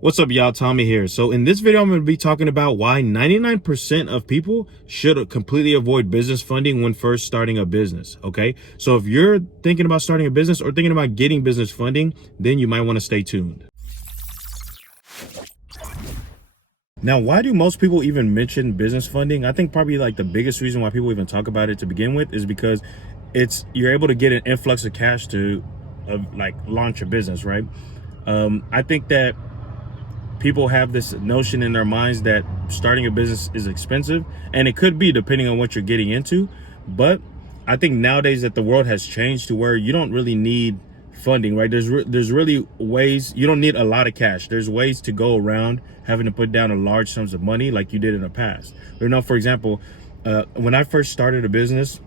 What's up, y'all? Tommy here. So in this video, I'm going to be talking about why 99% of people should completely avoid business funding when first starting a business. Okay. So if you're thinking about starting a business or thinking about getting business funding, then you might want to stay tuned. Now, why do most people even mention business funding? I think probably like the biggest reason why people even talk about it to begin with is because you're able to get an influx of cash to like launch a business, right? I think that people have this notion in their minds that starting a business is expensive, and it could be depending on what you're getting into. But I think nowadays that the world has changed to where you don't really need funding, right? There's really ways. You don't need a lot of cash. There's ways to go around having to put down a large sums of money like you did in the past. For example, when I first started a business,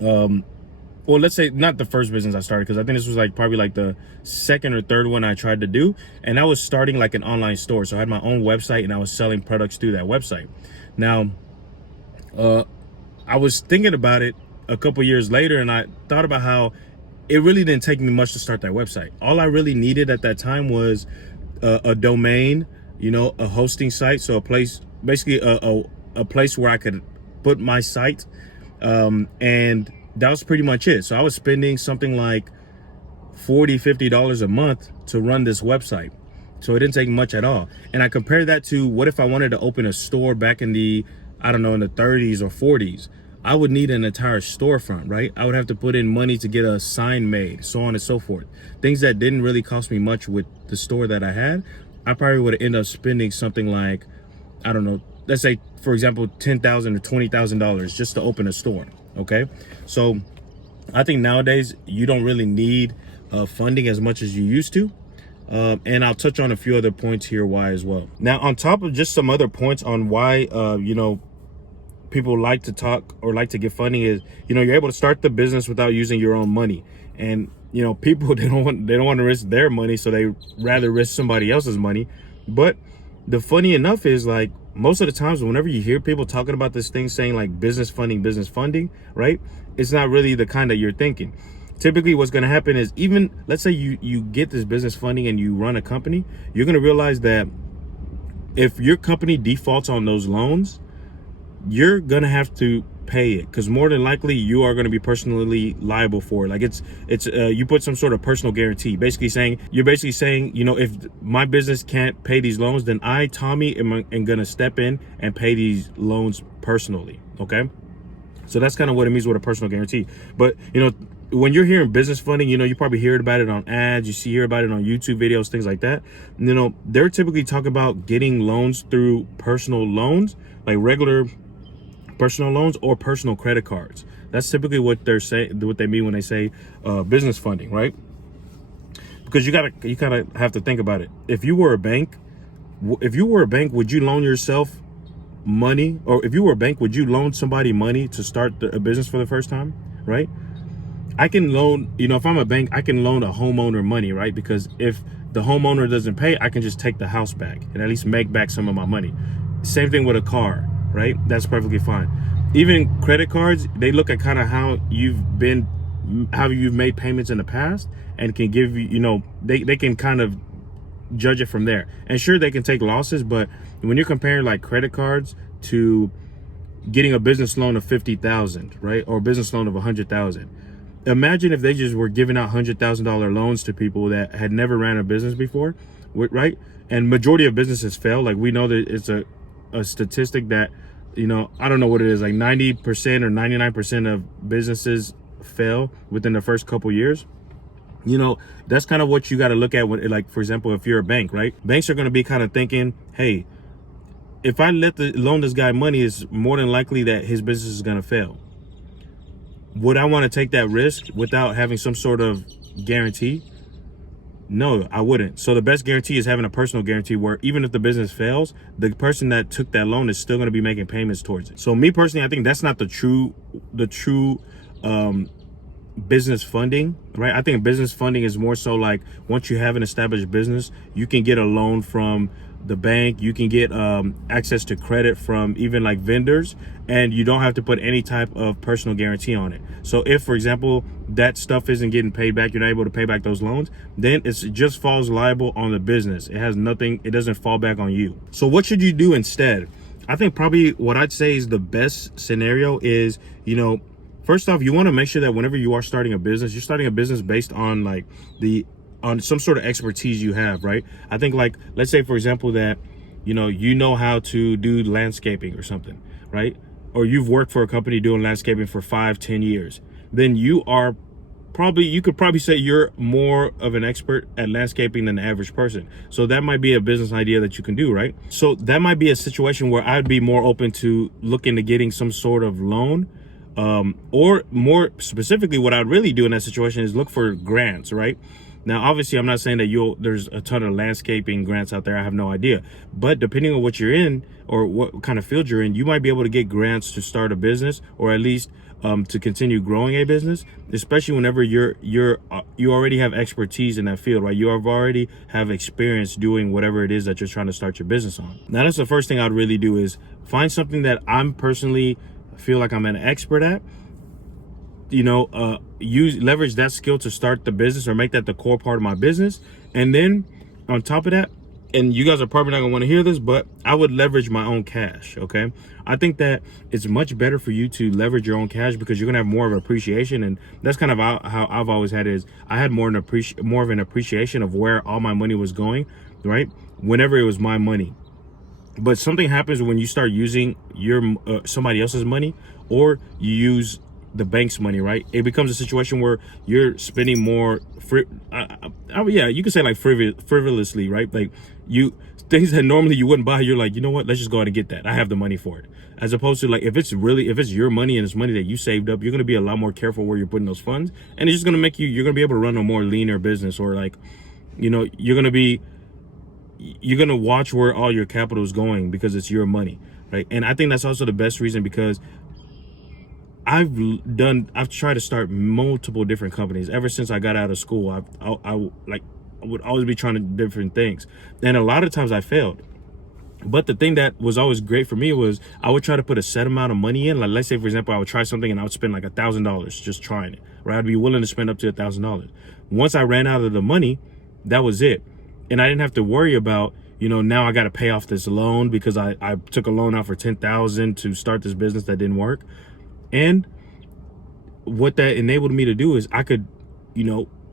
well, let's say not the first business I started, because I think this was probably the second or third one I tried to do. And I was starting like an online store. So I had my own website and I was selling products through that website. Now, I was thinking about it a couple years later, and I thought about how it really didn't take me much to start that website. All I really needed at that time was a domain, a hosting site. So a place, basically a place where I could put my site, and that was pretty much it. So I was spending something like $40-50 a month to run this website. So it didn't take much at all. And I compared that to what if I wanted to open a store back in the, I don't know, in the 30s or 40s. I would need an entire storefront, right? I would have to put in money to get a sign made, so on and so forth. Things that didn't really cost me much with the store that I had. I probably would have ended up spending something like, I don't know, let's say, for example, $10,000 or $20,000 just to open a store. Okay, so I think nowadays you don't really need funding as much as you used to. And I'll touch on a few other points here why as well. Now, on top of just some other points on why, people like to talk or like to get funding is, you're able to start the business without using your own money. And, people, they don't want to risk their money, so they rather risk somebody else's money. But the funny enough is, like, most of the times whenever you hear people talking about this thing saying like business funding, right? It's not really the kind that you're thinking. Typically what's going to happen is, even let's say you get this business funding and you run a company, you're going to realize that if your company defaults on those loans, you're going to have to pay it, because more than likely you are going to be personally liable for it. Like it's you put some sort of personal guarantee, basically saying, if my business can't pay these loans, then I, Tommy, am going to step in and pay these loans personally. Okay, so that's kind of what it means with a personal guarantee. But when you're hearing business funding, you probably hear about it on ads, hear about it on YouTube videos, things like that. They're typically talking about getting loans through personal loans, like regular personal loans or personal credit cards. That's typically what they're saying, what they mean when they say business funding, right? Because you kind of have to think about it. If you were a bank, would you loan yourself money? Or if you were a bank, would you loan somebody money to start a business for the first time, right? I can loan, if I'm a bank, I can loan a homeowner money, right? Because if the homeowner doesn't pay, I can just take the house back and at least make back some of my money. Same thing with a car, right? That's perfectly fine. Even credit cards, they look at kind of how you've made payments in the past, and can give you, they can kind of judge it from there. And sure, they can take losses, but when you're comparing like credit cards to getting a business loan of 50,000, right? Or a business loan of 100,000. Imagine if they just were giving out $100,000 loans to people that had never ran a business before, right? And majority of businesses fail. Like, we know that it's a statistic that, I don't know what it is, like 90% or 99% of businesses fail within the first couple years. That's kind of what you got to look at when, like, for example, if you're a bank, right? Banks are going to be kind of thinking, hey, if I loan this guy money, it's more than likely that his business is going to fail. Would I want to take that risk without having some sort of guarantee? No, I wouldn't. So the best guarantee is having a personal guarantee, where even if the business fails, the person that took that loan is still going to be making payments towards it. So me personally, I think that's not the true business funding, right? I think business funding is more so like once you have an established business, you can get a loan from the bank, you can get access to credit from even like vendors, and you don't have to put any type of personal guarantee on it. So if, for example, that stuff isn't getting paid back, you're not able to pay back those loans, then it just falls liable on the business. It has nothing, it doesn't fall back on you. So what should you do instead? I think probably what I'd say is the best scenario is, first off, you want to make sure that whenever you are starting a business, you're starting a business based on like on some sort of expertise you have, right? I think like, let's say for example that, you know how to do landscaping or something, right? Or you've worked for a company doing landscaping for 5-10 years. Then you could probably say you're more of an expert at landscaping than the average person. So that might be a business idea that you can do, right? So that might be a situation where I'd be more open to looking to getting some sort of loan. Or more specifically, what I'd really do in that situation is look for grants, right? Now, obviously, I'm not saying that there's a ton of landscaping grants out there. I have no idea. But depending on what you're in or what kind of field you're in, you might be able to get grants to start a business, or at least to continue growing a business, especially whenever you already have expertise in that field, right? You already have experience doing whatever it is that you're trying to start your business on. Now, that's the first thing I'd really do is find something that I'm personally feel like I'm an expert at, leverage that skill to start the business or make that the core part of my business. And then on top of that, and you guys are probably not gonna want to hear this, but I would leverage my own cash. Okay. I think that it's much better for you to leverage your own cash because you're gonna have more of appreciation. And that's kind of how I've always had it, is I had more of an appreciation of where all my money was going, right? Whenever it was my money. But something happens when you start using your somebody else's money, or you use the bank's money, right? It becomes a situation where you're spending more you could say like frivolously, right? Like things that normally you wouldn't buy, you're like, you know what, let's just go ahead and get that. I have the money for it. As opposed to like, if it's your money and it's money that you saved up, you're going to be a lot more careful where you're putting those funds. And it's just going to make you're going to be able to run a more leaner business, or like, you're going to watch where all your capital is going because it's your money, right? And I think that's also the best reason, because I've tried to start multiple different companies ever since I got out of school. I would always be trying to different things, and a lot of times I failed. But the thing that was always great for me was I would try to put a set amount of money in. Like, let's say for example, I would try something and I would spend like $1,000 just trying it, right? I'd be willing to spend up to $1,000. Once I ran out of the money, that was it. And I didn't have to worry about, now I got to pay off this loan because I took a loan out for $10,000 to start this business that didn't work. And what that enabled me to do is I could,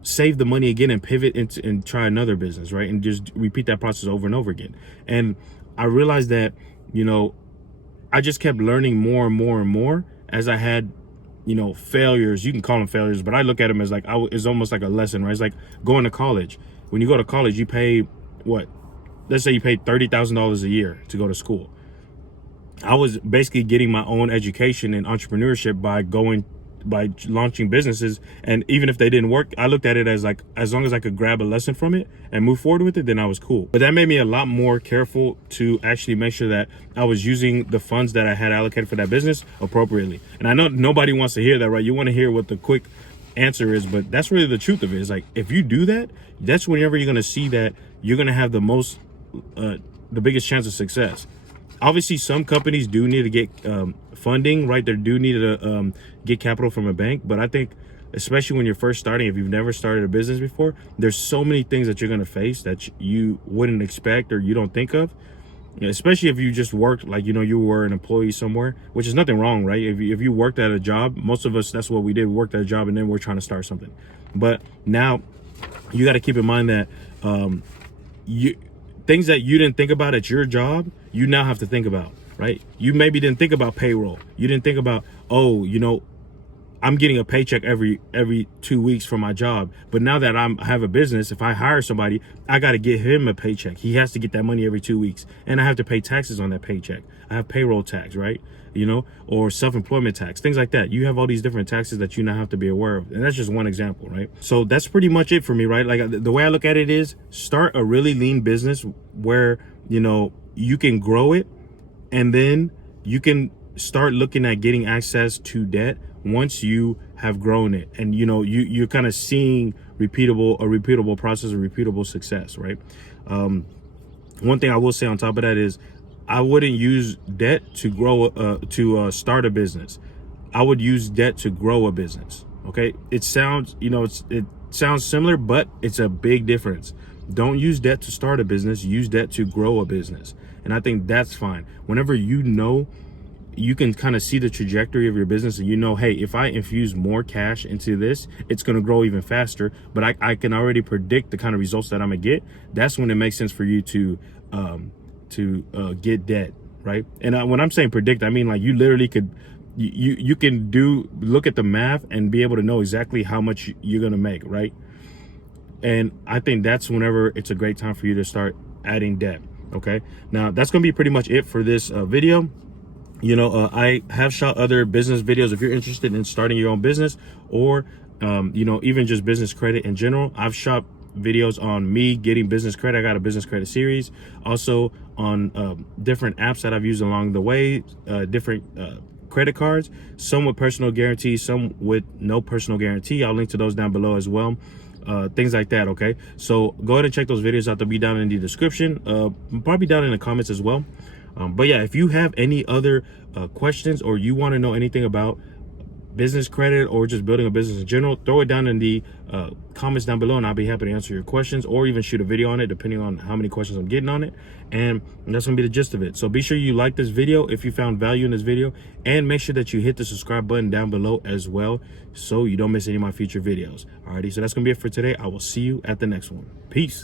save the money again and pivot and try another business, right? And just repeat that process over and over again. And I realized that, I just kept learning more and more and more as I had, failures. You can call them failures, but I look at them as like, it's almost like a lesson, right? It's like going to college. When you go to college, you pay what? Let's say you pay $30,000 a year to go to school. I was basically getting my own education in entrepreneurship by launching businesses. And even if they didn't work, I looked at it as like, as long as I could grab a lesson from it and move forward with it, then I was cool. But that made me a lot more careful to actually make sure that I was using the funds that I had allocated for that business appropriately. And I know nobody wants to hear that, right? You want to hear what the quick answer is, but that's really the truth of it. Is like, if you do that, that's whenever you're going to see that you're going to have the biggest chance of success. Obviously, some companies do need to get funding, right? They do need to get capital from a bank. But I think, especially when you're first starting, if you've never started a business before, there's so many things that you're going to face that you wouldn't expect or you don't think of. Especially if you just worked, like, you were an employee somewhere, which is nothing wrong, right? If you worked at a job, most of us, that's what we did. We worked at a job and then we're trying to start something. But now you got to keep in mind that things that you didn't think about at your job, you now have to think about, right? You maybe didn't think about payroll. You didn't think about, I'm getting a paycheck every 2 weeks from my job. But now that I have a business, if I hire somebody, I got to get him a paycheck. He has to get that money every 2 weeks. And I have to pay taxes on that paycheck. I have payroll tax, right? Or self-employment tax, things like that. You have all these different taxes that you now have to be aware of. And that's just one example, right? So that's pretty much it for me, right? Like, the way I look at it is start a really lean business where, you can grow it, and then you can start looking at getting access to debt once you have grown it, and you're kind of seeing a repeatable process, a repeatable success, right? One thing I will say on top of that is I wouldn't use debt to grow to start a business. I would use debt to grow a business. Okay, it sounds it sounds similar, but it's a big difference. Don't use debt to start a business, use debt to grow a business. And I think that's fine. Whenever you can kind of see the trajectory of your business, and hey, if I infuse more cash into this, it's going to grow even faster, but I can already predict the kind of results that I'm gonna get. That's when it makes sense for you to get debt, right? And when I'm saying predict, I mean like you literally could you can look at the math and be able to know exactly how much you're going to make, right? And I think that's whenever it's a great time for you to start adding debt. Okay, now that's going to be pretty much it for this video. I have shot other business videos. If you're interested in starting your own business, or even just business credit in general, I've shot videos on me getting business credit. I got a business credit series, also on different apps that I've used along the way, different credit cards, some with personal guarantee, some with no personal guarantee. I'll link to those down below as well. Things like that. Okay, so go ahead and check those videos out. They'll be down in the description, probably down in the comments as well. But yeah, if you have any other questions, or you want to know anything about business credit or just building a business in general, throw it down in the comments down below, and I'll be happy to answer your questions, or even shoot a video on it depending on how many questions I'm getting on it. And that's gonna be the gist of it. So be sure you like this video if you found value in this video, and make sure that you hit the subscribe button down below as well, so you don't miss any of my future videos. Alrighty, so that's gonna be it for today. I will see you at the next one. Peace.